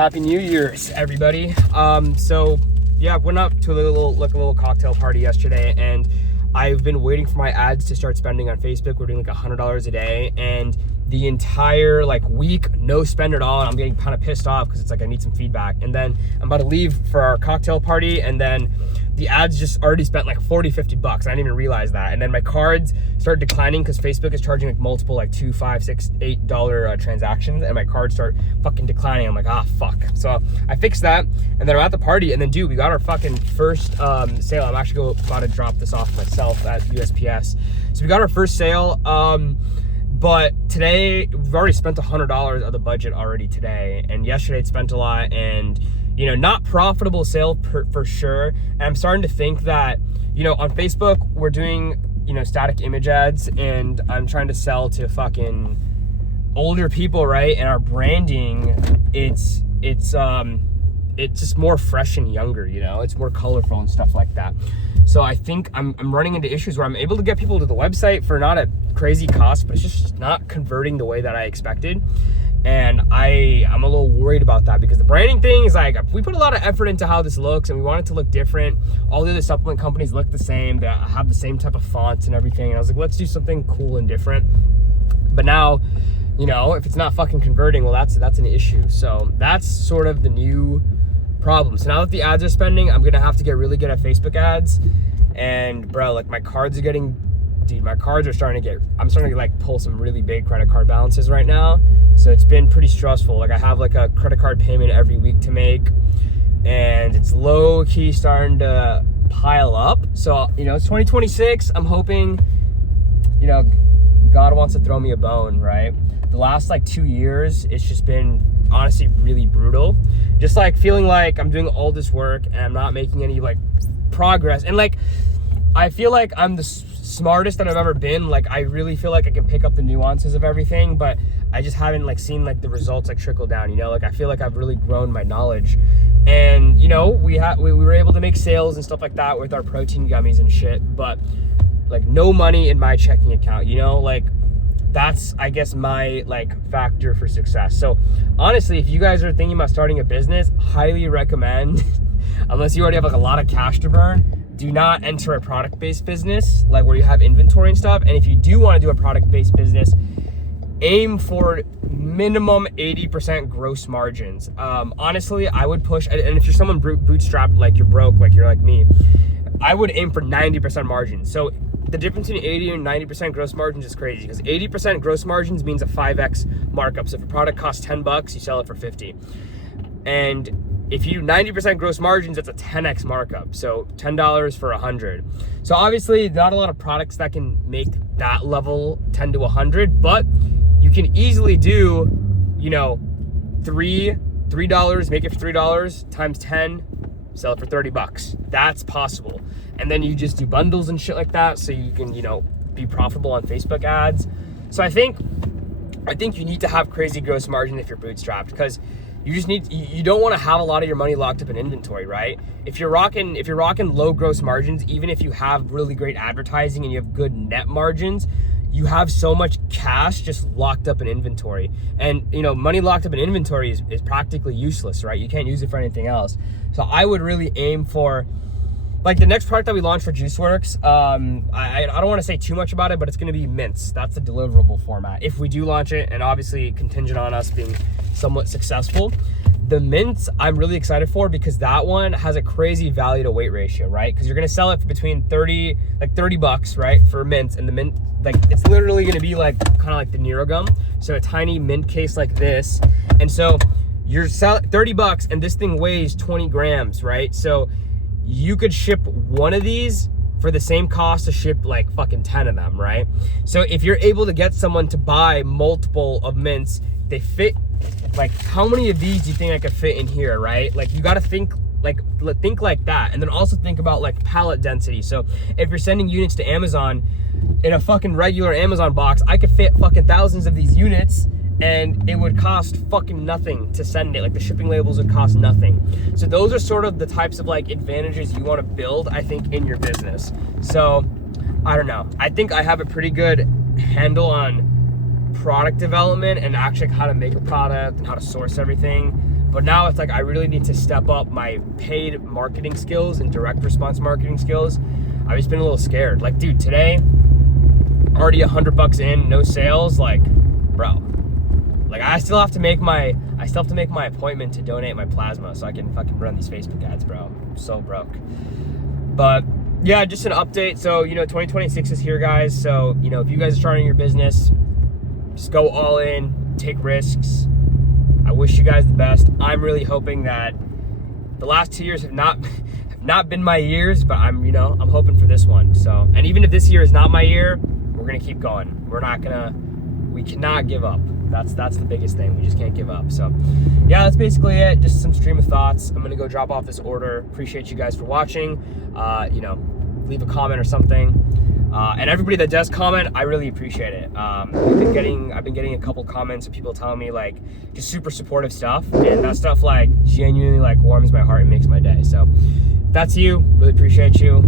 Happy New Year's, everybody. So yeah, went up to a little cocktail party yesterday, and I've been waiting for my ads to start spending on Facebook. We're doing like $100 a day, and the entire week, no spend at all. And I'm getting kind of pissed off because it's like I need some feedback. And then I'm about to leave for our cocktail party, and then the ads just already spent like 40, 50 bucks. I didn't even realize that. And then my cards started declining because Facebook is charging like multiple $2, $5, $6, $8 transactions, and my cards start fucking declining. I'm like, fuck. So I fixed that, and then I'm at the party, and then dude, we got our fucking first sale. I'm actually about to drop this off myself at USPS. So we got our first sale. But today, we've already spent $100 of the budget already today. And yesterday it spent a lot, and, not profitable sale for sure. And I'm starting to think that, on Facebook, we're doing, static image ads, and I'm trying to sell to fucking older people, right? And our branding, it's just more fresh and younger, it's more colorful and stuff like that. So I think I'm running into issues where I'm able to get people to the website for not a crazy cost, but it's just not converting the way that I expected. And I'm a little worried about that, because the branding thing is like, we put a lot of effort into how this looks, and we want it to look different. All the other supplement companies look the same. They have the same type of fonts and everything. And I was like, let's do something cool and different. But now, if it's not fucking converting, well, that's an issue. So that's sort of the new problem. So now that the ads are spending, I'm gonna have to get really good at Facebook ads. And bro, my cards are getting, my cards are I'm starting to pull some really big credit card balances right now. So it's been pretty stressful. I have a credit card payment every week to make, and it's low key starting to pile up. So it's 2026. I'm hoping God wants to throw me a bone, right? The last 2 years, it's just been honestly really brutal. Just feeling like I'm doing all this work and I'm not making any progress. And I feel like I'm the smartest that I've ever been. I really feel like I can pick up the nuances of everything, but I just haven't seen the results trickle down. I feel like I've really grown my knowledge. And we were able to make sales and stuff like that with our protein gummies and shit, but no money in my checking account, that's, I guess, my factor for success. So honestly, if you guys are thinking about starting a business, highly recommend, unless you already have a lot of cash to burn, do not enter a product-based business where you have inventory and stuff. And if you do want to do a product-based business, aim for minimum 80% gross margins. Honestly, I would push, and if you're someone bootstrapped, you're broke, you're like me, I would aim for 90% margins. So the difference between 80 and 90% gross margins is crazy, because 80% gross margins means a 5x markup. So if a product costs $10, you sell it for 50. And if you do 90% gross margins, that's a 10x markup. So $10 for 100. So obviously not a lot of products that can make that level 10 to 100, but you can easily do, $3, make it for $3 times 10, sell it for $30. That's possible. And then you just do bundles and shit like that, so you can, be profitable on Facebook ads. So I think you need to have crazy gross margin if you're bootstrapped, because you don't want to have a lot of your money locked up in inventory, right? If you're rocking low gross margins, even if you have really great advertising and you have good net margins, you have so much cash just locked up in inventory. And money locked up in inventory is practically useless, right? You can't use it for anything else. So I would really aim for, the next product that we launched for JuiceWorks, I don't want to say too much about it, but it's going to be mints. That's the deliverable format if we do launch it, and obviously contingent on us being somewhat successful. The mints I'm really excited for, because that one has a crazy value to weight ratio, right? Because you're going to sell it for between $30, right, for mints. And the mint, it's literally going to be kind of the Nero gum. So a tiny mint case like this. And so you're selling $30, and this thing weighs 20 grams, right? So you could ship one of these for the same cost to ship fucking 10 of them, right? So if you're able to get someone to buy multiple of mints, they fit, how many of these do you think I could fit in here, right? You got to think like that. And then also think about pallet density. So if you're sending units to Amazon in a fucking regular Amazon box, I could fit fucking thousands of these units, and it would cost fucking nothing to send it. The shipping labels would cost nothing. So those are sort of the types of advantages you want to build, I think, in your business. So I don't know. I think I have a pretty good handle on product development and actually how to make a product and how to source everything. But now it's like I really need to step up my paid marketing skills and direct response marketing skills. I've just been a little scared. Like, dude, today, already $100 in, no sales. Like, bro, like I still have to make my appointment to donate my plasma so I can fucking run these Facebook ads, bro. I'm so broke. But yeah, just an update. So, 2026 is here, guys. So, if you guys are starting your business, just go all in, take risks. I wish you guys the best. I'm really hoping that the last 2 years have not been my years, but I'm hoping for this one. So, and even if this year is not my year, we're gonna keep going. We cannot give up. That's the biggest thing. We just can't give up. So yeah, that's basically it. Just some stream of thoughts. I'm gonna go drop off this order. Appreciate you guys for watching. Leave a comment or something. And everybody that does comment, I really appreciate it. I've been getting a couple comments of people telling me like just super supportive stuff, and that stuff like genuinely like warms my heart and makes my day. So if that's you, really appreciate you.